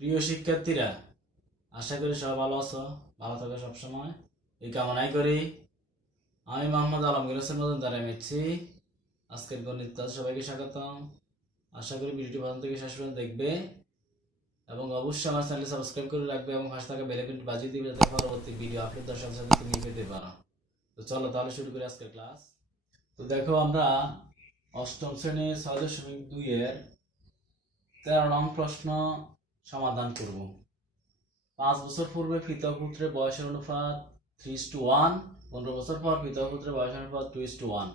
প্রিয় শিক্ষার্থীরা, আশা করি সবাই ভালো আছো। ভালো থাকো সবসময়, এই কামনাই করি। আমি মোহাম্মদ আলমগীর হোসেন মজুমদার এমএসসি। আজকের গণিত ক্লাসে সবাইকে স্বাগতম। আশা করি ভিডিওটি প্রথম থেকে শেষ পর্যন্ত দেখবে এবং অবশ্যই আমার চ্যানেলটি সাবস্ক্রাইব করে রাখবে এবং পাশে থাকা বেল আইকনটি বাজিয়ে দিবে যাতে পরবর্তী ভিডিও আপলোড দেওয়ার সাথে সাথে তুমি পেতে পারো। তো চলো তাহলে শুরু করি আজকের ক্লাস। তো দেখো, আমরা অষ্টম শ্রেণীর ৬.২ এর ১৩ নং প্রশ্ন সমাধান করব। 5 বছর পূর্বে পিতা পুত্রের বয়সের অনুপাত 3:1, 15 বছর পর পিতা পুত্রের বয়সের অনুপাত 2:1।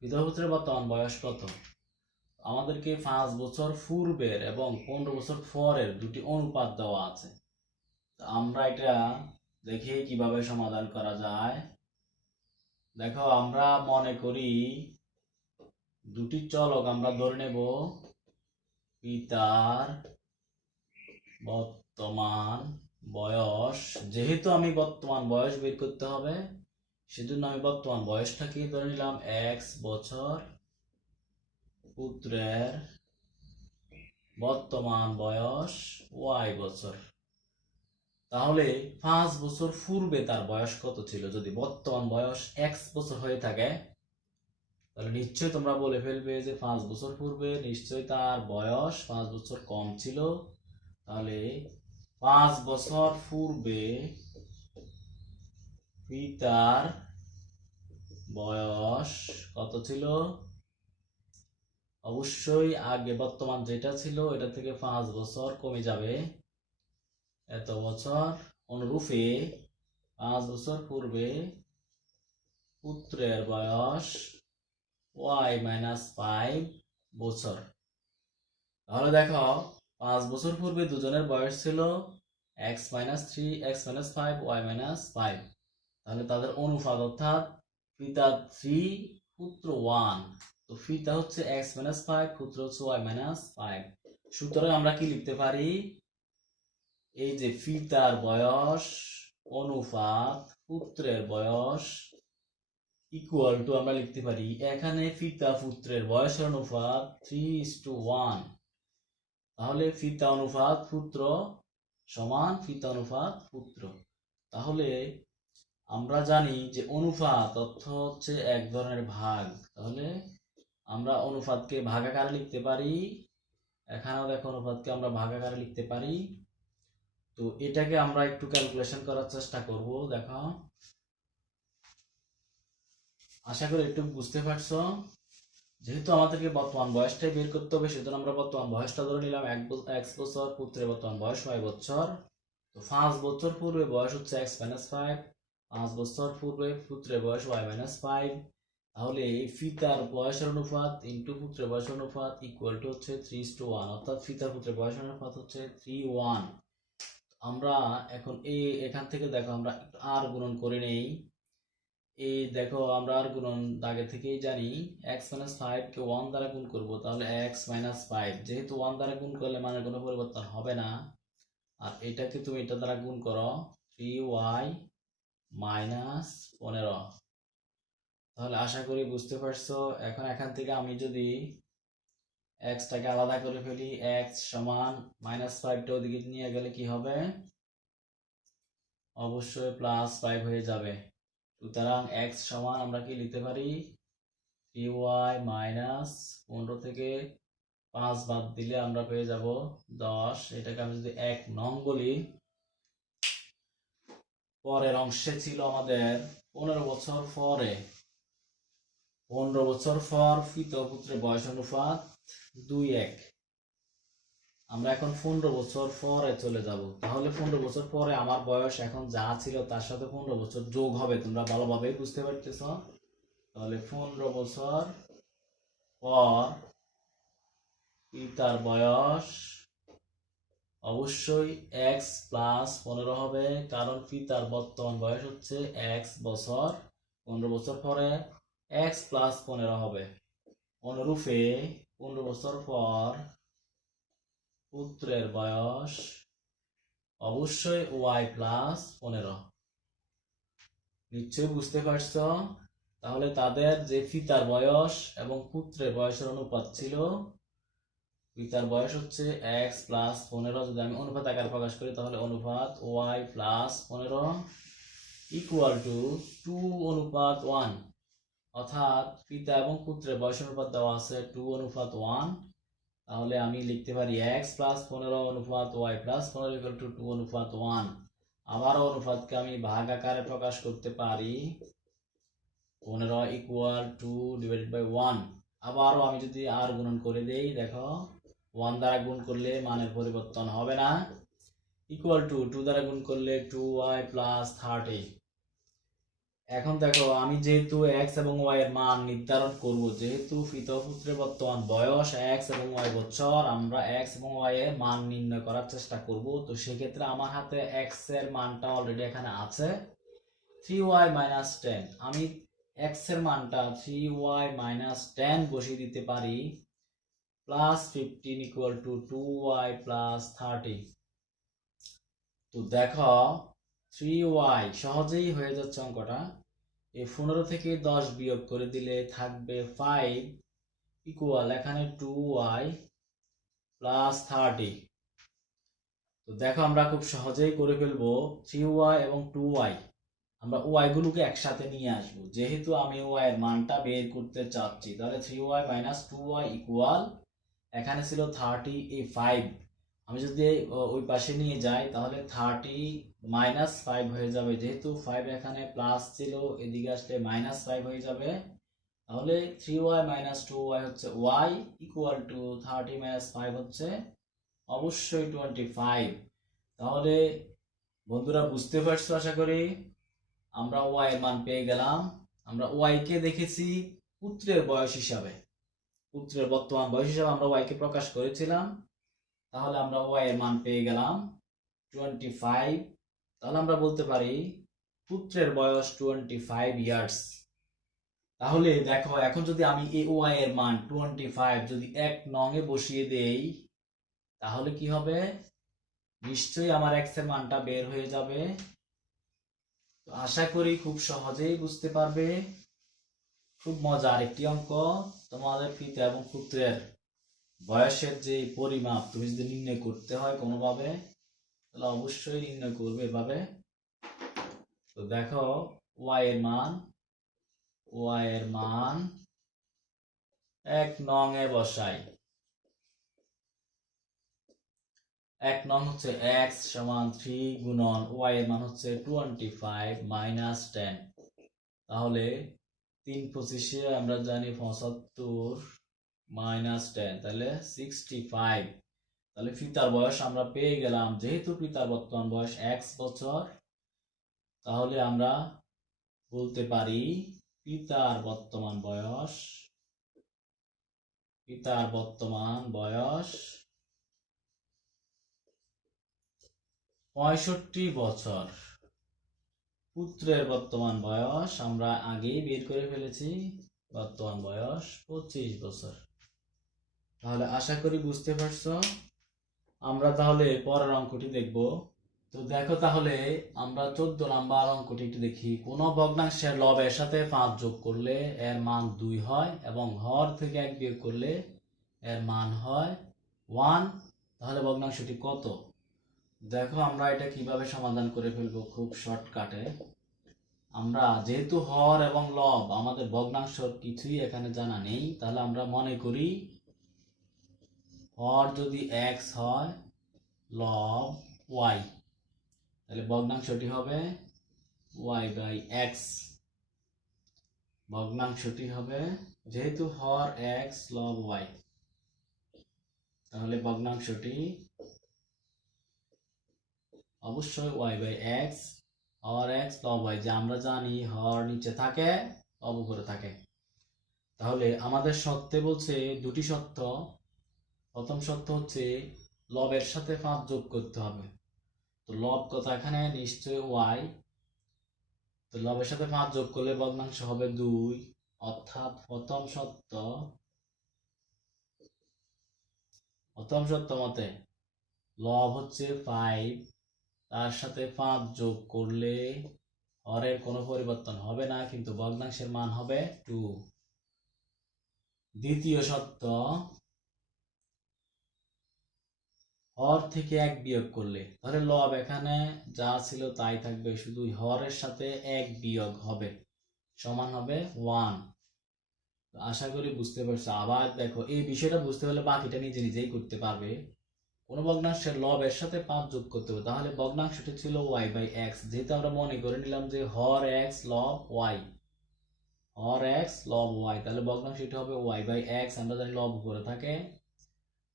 পিতা পুত্রের বর্তমান বয়স কত? আমাদেরকে 5 বছর পূর্বের এবং 15 বছর পরের দুটি অনুপাত দেওয়া আছে। আমরা এটা দেখি কিভাবে সমাধান করা যায়। দেখো, আমরা মনে করি দুটি চলক আমরা ধরে নেব। পিতার বর্তমান বয়স, যেহেতু আমি বর্তমান বয়স বের করতে হবে, সেজন্য আমি বর্তমান বয়সটাকে ধরে নিলাম x বছর, পুত্রের বর্তমান বয়স y বছর। তাহলে 5 বছর পূর্বে তার বয়স কত ছিল? যদি বর্তমান বয়স x বছর হয়ে থাকে, তাহলে নিশ্চয়ই তোমরা বলে ফেলবে যে 5 বছর পূর্বে নিশ্চয়ই তার বয়স 5 বছর কম ছিল। তাহলে 5 বছর পূর্বে পিতার বয়স কত ছিল? অবশ্যই আগে বর্তমান যেটা ছিল এটা থেকে 5 বছর কমে যাবে, এত বছর। অনুরূপে 5 বছর পূর্বে পুত্রের বয়স y-5 বছর। তাহলে দেখো, 5 বছর পূর্বে দুজনের বয়স ছিল x-3, x-5, y-5। তাহলে তাদের অনুপাত অর্থাৎ পিতা 3, পুত্র 1। তো পিতা হচ্ছে x-5, পুত্র হচ্ছে y-5। সুতরাং আমরা কি লিখতে পারি? এই যে পিতার বয়স অনুপাত পুত্রের বয়স ইকুয়াল টু আমরা লিখতে পারি, এখানে পিতা পুত্রের বয়সের অনুপাত 3:1। তাহলে পিতা অনুপাত পুত্র সমান পিতা অনুপাত পুত্র। তাহলে আমরা জানি যে অনুপাত অর্থ হচ্ছে এক ধরনের ভাগ। তাহলে আমরা অনুপাতকে ভাগাকারে লিখতে পারি। এখানেও দেখো, অনুপাতকে আমরা ভাগাকারে লিখতে পারি। তো এটাকে আমরা একটু ক্যালকুলেশন করার চেষ্টা করব। দেখো, আশা করি একটু বুঝতে পারছো। যেহেতু আমাদেরকে বর্তমান বয়সটাই বের করতে হবে, সেজন্য আমরা বর্তমান বয়সটা ধরে নিলাম x বছর, পুত্রের বর্তমান বয়স y বছর। তো 5 বছর পূর্বে বয়স হচ্ছে x-5, 5 বছর পূর্বে পুত্রের বয়স y-5। তাহলে এই পিতার বয়সের অনুপাত ইনটু পুত্রের বয়সের অনুপাত ইকুয়াল টু হচ্ছে 3:1, অর্থাৎ পিতার পুত্রের বয়সের অনুপাত হচ্ছে 3:1। আমরা এখন এখান থেকে দেখো, আমরা আর গুণন করে নেই। এই দেখো, আমরা আর গুণন আগে থেকেই জানি, x-5 কে 1 দ্বারা গুণ করব, তাহলে x-5। যেহেতু 1 দ্বারা গুণ করলে মানের কোনো পরিবর্তন হবে না, আর এটাকে তুমি এটা দ্বারা গুণ করো, 3y-15। তাহলে আশা করি বুঝতে পারছো। এখন এখান থেকে আমি যদি x টাকে আলাদা করে ফেলি, x সমান -5টা ওদিকে নিয়ে গেলে কি হবে? অবশ্যই +5 হয়ে যাবে। সুতরাং x সমান আমরা কি লিখতে পারি? 3y-15 থেকে 5 বাদ দিলে আমরা পেয়ে যাব 10। এটাকে আমি যদি 1 নং বলি, পরের অংশে ছিল আমাদের 15 বছর পরে। 15 বছর পর পিতা পুত্রের বয়স অনুপাত 2:1। আমরা এখন 15 বছর পরে চলে যাব। তাহলে 15 বছর পরে আমার বয়স এখন যা ছিল তার সাথে 15 বছর যোগ হবে। তোমরা ভালোভাবে বুঝতে পারতেছ। তাহলে 15 বছর পর পিতার বয়স অবশ্যই x+15 হবে, কারণ পিতার বর্তমান বয়স হচ্ছে x বছর। 15 বছর পরে x+15 হবে। অনুরূপে 15 বছর পর পুত্রের বয়স অবশ্যই y+15। নিশ্চয়ই বুঝতে পারছো। তাহলে তাদের যে পিতার বয়স এবং পুত্রের বয়সের অনুপাত ছিল পিতার বয়স হচ্ছে এক্স প্লাস 15। যদি আমি অনুপাত আকারে প্রকাশ করি তাহলে অনুপাত ওয়াই প্লাস 15 ইকুয়াল টু 2:1। অর্থাৎ পিতা এবং পুত্রের বয়স অনুপাত দেওয়া আছে 2:1। তাহলে আমি লিখতে পারি এক্স প্লাস 15 অনুপাত ওয়াই প্লাস 15 ইকুয়াল টু 2:1। আবারও অনুপাতকে আমি ভাগ আকারে প্রকাশ করতে পারি 15 ইকুয়াল টু ডিভাইডেড বাই 1। আবারও আমি যদি আর গুণন করে দেই, দেখো 1 দ্বারা গুণ করলে মানের পরিবর্তন হবে না, ইকুয়াল টু 2 দ্বারা গুণ করলে 2y প্লাস 30। এখন দেখো আমি যেহেতু x এবং y এর মান নির্ধারণ করব, যেহেতু পিতা ও পুত্রের বর্তমান বয়স x এবং y বছর, আমরা x এবং y এর মান নির্ণয় করার চেষ্টা করব। তো সেক্ষেত্রে আমার হাতে x এর মানটা অলরেডি এখানে আছে 3y minus 10। আমি x এর মানটা 3y minus 10 বসিয়ে দিতে পারি plus 15 equal to 2y plus 30। তো দেখো 3y সহজেই হয়ে যাচ্ছে অঙ্কটা। এই 15 থেকে 10 বিয়োগ করে দিলে থাকবে 5 ইকুয়াল এখানে 2y প্লাস 30। তো দেখো আমরা খুব সহজেই করে ফেলবো 3y এবং 2y। আমরা y গুলোকে একসাথে নিয়ে আসবো, যেহেতু আমি y এর মানটা বের করতে চাচ্ছি। তাহলে 3y minus 2y ইকুয়াল এখানে ছিল 35। আমি যদি ওই পাশে নিয়ে যাই তাহলে 30 মাইনাস 5 হয়ে যাবে, যেহেতু 5 এখানে প্লাস ছিল, এদিকে আসলে মাইনাস 5 হয়ে যাবে। তাহলে 3y minus 2y হচ্ছে y ইকুয়াল টু 30 মাইনাস 5 হচ্ছে অবশ্যই 25। তাহলে বন্ধুরা বুঝতে পারছো আশা করি। আমরা y এর মান পেয়ে গেলাম। আমরা y কে দেখেছি পুত্রের বয়স হিসাবে, পুত্রের বর্তমান বয়স হিসাবে আমরা y কে প্রকাশ করেছিলাম। তাহলে আমরা y এর মান পেয়ে গেলাম 25। তাহলে আমরা বলতে পারি পুত্রের বয়স 25 ইয়ার্স। তাহলে দেখো এখন যদি আমি এই y এর মান 25 যদি 1 নং এ বসিয়ে দেই তাহলে কি হবে? নিশ্চয়ই আমার x এর মানটা বের হয়ে যাবে। তো আশা করি খুব সহজেই বুঝতে পারবে। খুব মজার একটি অঙ্ক। তোমাদের পিতা এবং পুত্রের বয়সের যে পরিমাপ তুমি যদি নির্ণয় করতে হয় কোনোভাবে, তাহলে অবশ্যই নির্ণয় করবে এভাবে। তো দেখো y এর মান 1 নং এ বসাই। 1 নং হচ্ছে x সমান 3 গুণন y এর মান হচ্ছে 25 মাইনাস 10। তাহলে 3×25 আমরা জানি 75 মাইনাস 10, তাহলে 65। তাহলে পিতার বয়স আমরা পেয়ে গেলাম, যেহেতু পিতার বর্তমান বয়স x বছর, তাহলে আমরা বলতে পারি পিতার বর্তমান বয়স 65 বছর। পুত্রের বর্তমান বয়স আমরা আগেই বের করে ফেলেছি, বর্তমান বয়স 25 বছর। তাহলে আশা করি বুঝতে পারছো। আমরা তাহলে পরের অঙ্কটি দেখব। তো দেখো তাহলে আমরা 14 নাম্বার অঙ্কটি একটু দেখি। কোন ভগ্নাংশের লবের সাথে 5 যোগ করলে এর মান 2 হয় এবং হর থেকে 1 বিয়োগ করলে এর মান হয় 1। তাহলে ভগ্নাংশটি কত? দেখো আমরা এটা কিভাবে সমাধান করে ফেলবো খুব শর্টকাটে। আমরা যেহেতু হর এবং লব আমাদের ভগ্নাংশ কিছুই এখানে জানা নেই, তাহলে আমরা মনে করি হর যদি x হয়, লব y, তাহলে ভগ্নাংশটি হবে y বাই x। ভগ্নাংশটি হবে, যেহেতু হর x লব y, তাহলে ভগ্নাংশটি অবশ্যই y বাই x। হর x লব y, যে আমরা জানি হর নিচে থাকে লব উপরে থাকে। তাহলে আমাদের শর্তে বলছে দুটি শর্ত। প্রথম শর্ত হচ্ছে লবের সাথে 5 যোগ করতে হবে। তো লব কত? এখানে নিশ্চয়ই y। তো লবের সাথে 5 যোগ করলে ভগ্নাংশ হবে 2। অর্থাৎ প্রথম শর্ত মতে লব হচ্ছে 5, তার সাথে 5 যোগ করলে হরের কোনো পরিবর্তন হবে না, কিন্তু ভগ্নাংশের মান হবে 2। দ্বিতীয় শর্ত, হর থেকে 1 বিয়োগ করলে, তাহলে লব এখানে যা ছিল তাই থাকবে, শুধু হরের সাথে 1 বিয়োগ হবে, সমান হবে 1। আশা করি বুঝতে পারছো। আবার দেখো, এই বিষয়টা বুঝতে হলে বাকিটা নিজে নিজেই করতে পারবে। কোন ভগ্নাংশের লবের সাথে 5 যোগ করতে হবে, তাহলে ভগ্নাংশটি ছিল y/x। যেহেতু আমরা মনে করে নিলাম যে হর x লব y, হর x লব y, তাহলে ভগ্নাংশটি হবে y/x। আমরা জানি লব উপরে থাকে,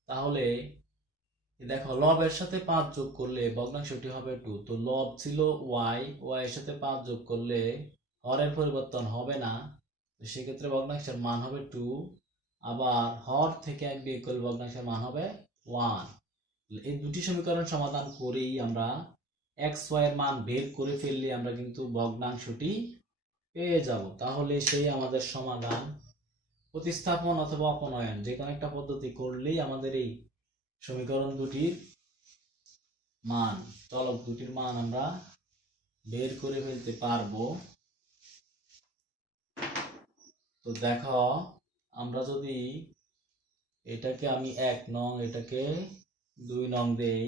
তাহলে দেখো লবের সাথে 5 যোগ করলে ভগ্নাংশটি হবে 2। তো লব ছিল y, y এর সাথে 5 যোগ করলে হরের পরিবর্তন হবে না, তো সেক্ষেত্রে ভগ্নাংশের মান হবে 2। আবার হর থেকে 1 বিয়োগ করলে ভগ্নাংশের মান হবে 1। এই দুটি সমীকরণ সমাধান করেই আমরা x y এর মান বের করে ফেললে আমরা কিন্তু ভগ্নাংশটি পেয়ে যাব। তাহলে সেই আমাদের সমাধান। প্রতিস্থাপন অথবা অপনয়ন যে কোনো একটা পদ্ধতি করলেই আমাদের এই সমীকরণ দুটির মান, চলক দুটির মান আমরা বের করে ফেলতে পারবো। তো দেখো, আমরা যদি এটাকে আমি 1 নং, এটাকে 2 নং দেই,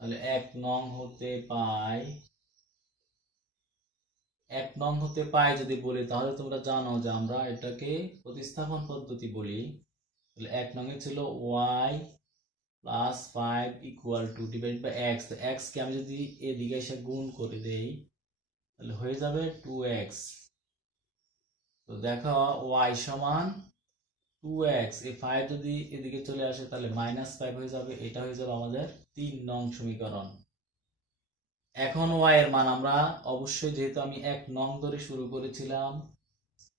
তাহলে 1 নং হতে পাই, 1 নং হতে পাই যদি বলি, তাহলে তোমরা জানো যে আমরা এটাকে প্রতিস্থাপন পদ্ধতি বলি। তাহলে 1 নং এ ছিল y plus 5 equal to divide by x। তো x কে আমি যদি এদিকে এসে গুণ করে দেই, তাহলে হয়ে যাবে 2x। তো দেখো y সমান 2x, এই 5 যদি এদিকে চলে আসে তাহলে -5 হয়ে যাবে। এটা হয়ে যাবে আমাদের 3 নং সমীকরণ। এখন y এর মান আমরা অবশ্যই, যেহেতু আমি 1 নং ধরে শুরু করেছিলাম,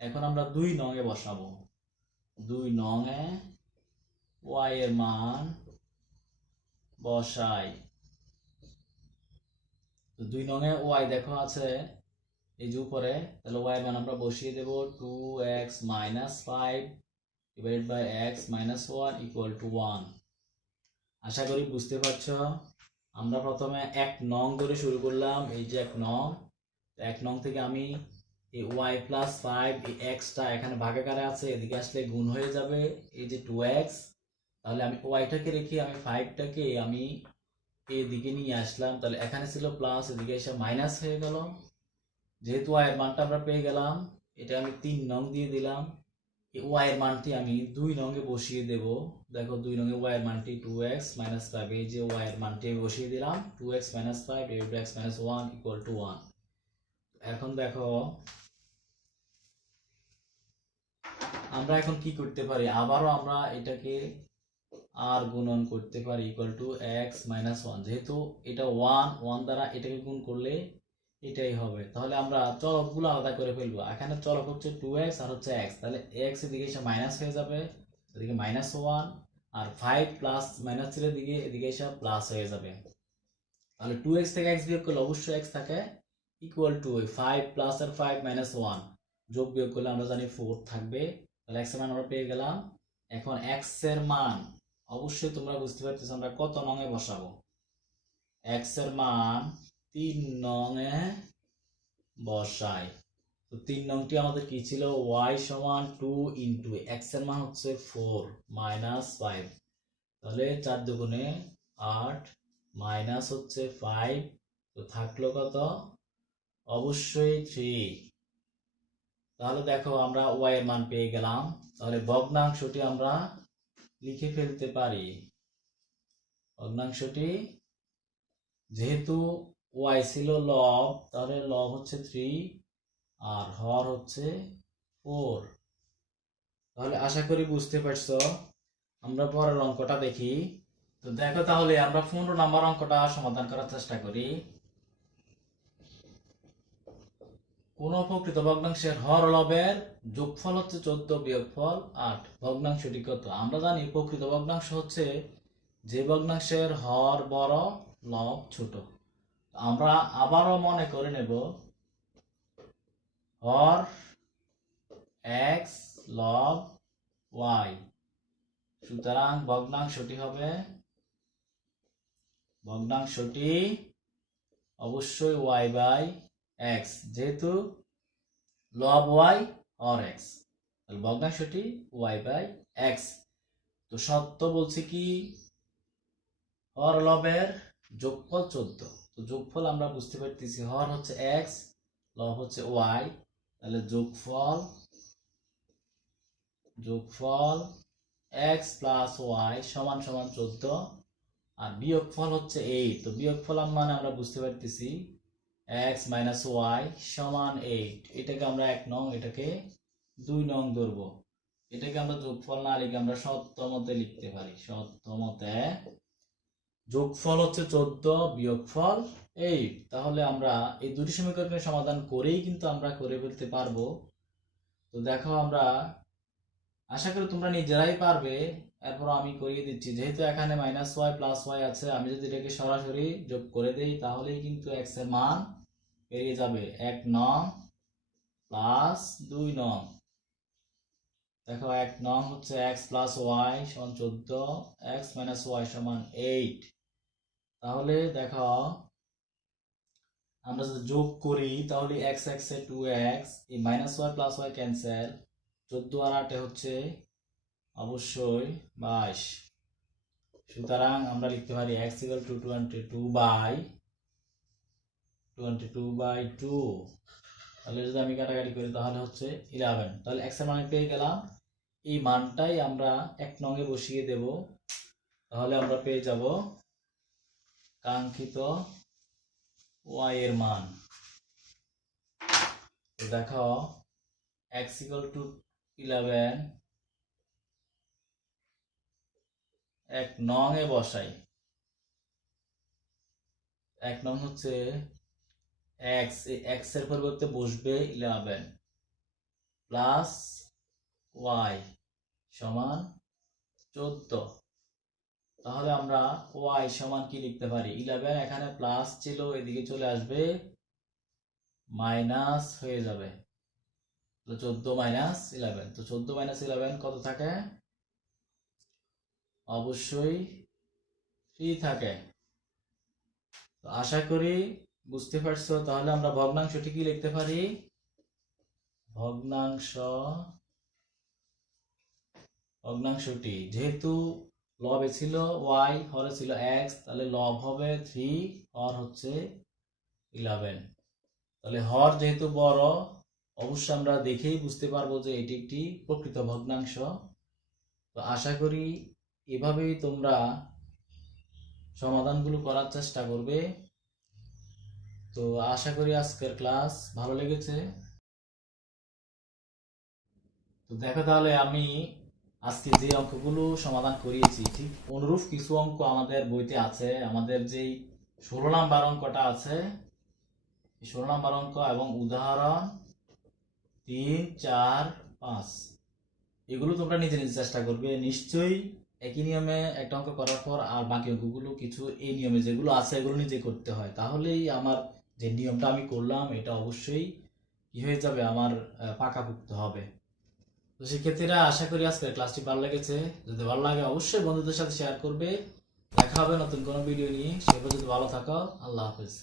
এখন আমরা 2 নং এ বসাবো। 2 নং এ y এর মান বসাই। তো 2 নং এ y দেখো আছে এই যে উপরে, তাহলে y এর মান আমরা বসিয়ে দেব 2x - 5 divide by x - 1 equal to 1। আশা করি বুঝতে পারছো। আমরা প্রথমে 1 নং ধরে শুরু করলাম, এই যে 1 নং। 1 নং থেকে আমি এই y প্লাস 5, এই xটা এখানে ভাগাকারে আছে, এদিকে আসলে গুণ হয়ে যাবে, এই যে 2x। তাহলে আমি yটাকে রেখে আমি 5টাকে আমি এদিকে নিয়ে আসলাম, তাহলে এখানে ছিল প্লাস, এদিকে এসে মাইনাস হয়ে গেল। যেহেতু y এর মানটা আমরা পেয়ে গেলাম, এটা আমি 3 নং দিয়ে দিলাম। এই y এর মানটি আমি 2 নং এ বসিয়ে দেব। দেখো 2 নং এ y এর মানটি 2x - 5, এই যে y এর মানটি আমি বসিয়ে দিলাম 2x - 5 x - 1 ইকুয়াল টু 1। এখন দেখো আমরা এখন কি করতে পারি, আবারও আমরা এটাকে আর গুণন করতে পারি ইকুয়াল টু x - 1। যেহেতু এটা 1 দ্বারা এটাকে গুণ করলে এটাই হবে, তাহলে আমরা চলকগুলো আলাদা করে ফেলবো। এখানে চলক হচ্ছে 2x আর হচ্ছে x, তাহলে x এদিকে এসে মাইনাস হয়ে যাবে, এদিকে -1, আর 5 প্লাস মাইনাস 3 দিকে এদিকে এসে প্লাস হয়ে যাবে। তাহলে 2x থেকে x বিয়োগ করলে অবশ্যই x থাকে ইকুয়াল টু 5 প্লাস আর 5 -1 যোগ বিয়োগ করলে আমরা জানি 4 থাকবে। তাহলে x এর মান আমরা পেয়ে গেলাম। এখন x এর মান অবশ্যই তোমরা বুঝতে পারতেছো আমরা কত নং এ বসাবো। x এর মান 3 নং এ বসাই। তো 3 নংটি আমাদের কি ছিল, y সমান 2 ইনটু x এর মান হচ্ছে 4 - 5, তাহলে 4 দুগুণে 8 মাইনাস হচ্ছে 5, তো থাকলো কত, অবশ্যই 3। তাহলে দেখো আমরা y এর মান পেয়ে গেলাম। তাহলে ভগ্নাংশটি আমরা লিখে ফেলতে পারি। ভগ্নাংশটি যেহেতু y ছিল লব, তাহলে লব হচ্ছে 3 আর হর হচ্ছে 4। তাহলে আশা করি বুঝতে পারছো। আমরা পরের অঙ্কটা দেখি। তো দেখো, তাহলে আমরা 15 নম্বর অঙ্কটা সমাধান করার চেষ্টা করি। কোন প্রকৃত ভগ্নাংশের হর লবের যোগফল হচ্ছে 14 বিয়োগফল 8, ভগ্নাংশটি কত? আমরা জানি প্রকৃত ভগ্নাংশ হচ্ছে যে ভগ্নাংশের হর বড় লব ছোট। আমরা আবারও মনে করে নেব হর x লব y, সুতরাং ভগ্নাংশটি অবশ্যই y বাই x, যেহেতু লব y হর x, তাহলে ভগ্নাংশটি y বাই x। তো সত্য বলছে কি হর লবের যোগফল 14। তো যোগফল আমরা বুঝতে পারতেছি, হর হচ্ছে x, লব হচ্ছে y, তাহলে যোগফল x প্লাস y সমান সমান 14, আর বিয়োগফল হচ্ছে 8। তো বিয়োগফল মানে আমরা বুঝতে পারতেছি x মাইনাস y সমান 8। এটাকে আমরা 1 নং, এটাকে 2 নং ধরবো। এটাকে আমরা যোগফল না লিখে আমরা সত্যমতে লিখতে পারি। সত্যমতে যোগফল হচ্ছে 14, বিয়োগফল 8। তাহলে আমরা এই দুটি সমীকরণের সমাধান করেই কিন্তু আমরা করে ফেলতে পারবো। তো দেখো, আমরা আশা করি তোমরা নিজেরাই পারবে। এরপর আমি করিয়ে দিচ্ছি, যেহেতু এখানে মাইনাস ওয়াই প্লাস ওয়াই আছে, আমি যদি এটাকে সরাসরি যোগ করে দেই তাহলেই কিন্তু x এর মান বেরিয়ে যাবে 1 নং প্লাস 2 নং। দেখো 1 নং হচ্ছে x প্লাস ওয়াই সমান 14, x মাইনাস ওয়াই সমান 8। তাহলে দেখো, আমরা যদি যোগ করি তাহলে x x এ 2x, এই minus y plus y cancel, 14 আর 8 হচ্ছে অবশ্যই 22। সুতরাং আমরা লিখতে পারি x equal to 22/2। তাহলে যদি আমি কাটাকাটি করি তাহলে হচ্ছে 11। তাহলে x এর মান পেয়ে গেলাম। এই মানটাই আমরা 1 নং এ বসিয়ে দেব, তাহলে আমরা পেয়ে যাব কাঙ্ক্ষিত y এর মান। তো দেখো x equal to 11 1 নং এ বসাই। 1 নং হচ্ছে x, এই x এর পরিবর্তে বসবে 11 প্লাস y সমান 14। তাহলে আমরা y সমান কি লিখতে পারি? 11 এখানে প্লাস ছিল, এদিকে চলে আসবে মাইনাস হয়ে যাবে। 14 মাইনাস 11, তো 14 মাইনাস 11 কত থাকে? অবশ্যই 3 থাকে। তো আশা করি বুঝতে পারছো। তাহলে আমরা ভগ্নাংশটি কি লিখতে পারি? ভগ্নাংশটি যেহেতু লবে ছিল y, হরে ছিল x, তাহলে লব হবে 3, হর হচ্ছে 11। তাহলে হর যেহেতু বড়, অবশ্যই আমরা দেখেই বুঝতে পারবো যে এটি একটি প্রকৃত ভগ্নাংশ। তো আশা করি এভাবেই তোমরা সমাধানগুলো করার চেষ্টা করবে। তো আশা করি আজকের ক্লাস ভালো লেগেছে। তো দেখো, তাহলে আমি আজকে যে অঙ্কগুলো সমাধান করিয়েছি ঠিক অনুরূপ কিছু অঙ্ক আমাদের বইতে আছে। আমাদের যেই 16 নাম্বার অঙ্কটা আছে, 16 নাম্বার অঙ্ক এবং উদাহরণ 3, 4, 5, এগুলো তোমরা নিজে নিজে চেষ্টা করবে। নিশ্চয়ই একই নিয়মে একটা অঙ্ক করার পর আর বাকি অঙ্কগুলো কিছু এই নিয়মে যেগুলো আছে এগুলো নিজে করতে হয়, তাহলেই আমার যে নিয়মটা আমি করলাম এটা অবশ্যই কি হয়ে যাবে, আমার পাকাপোক্ত হবে। তো শিক্ষার্থীরা, আশা করি আজকের ক্লাসটি ভালো লেগেছে। যদি ভালো লাগে অবশ্যই বন্ধুদের সাথে শেয়ার করবে। দেখা হবে নতুন কোনো ভিডিও নিয়ে। সে পর্যন্ত ভালো থাকো। আল্লাহ হাফেজ।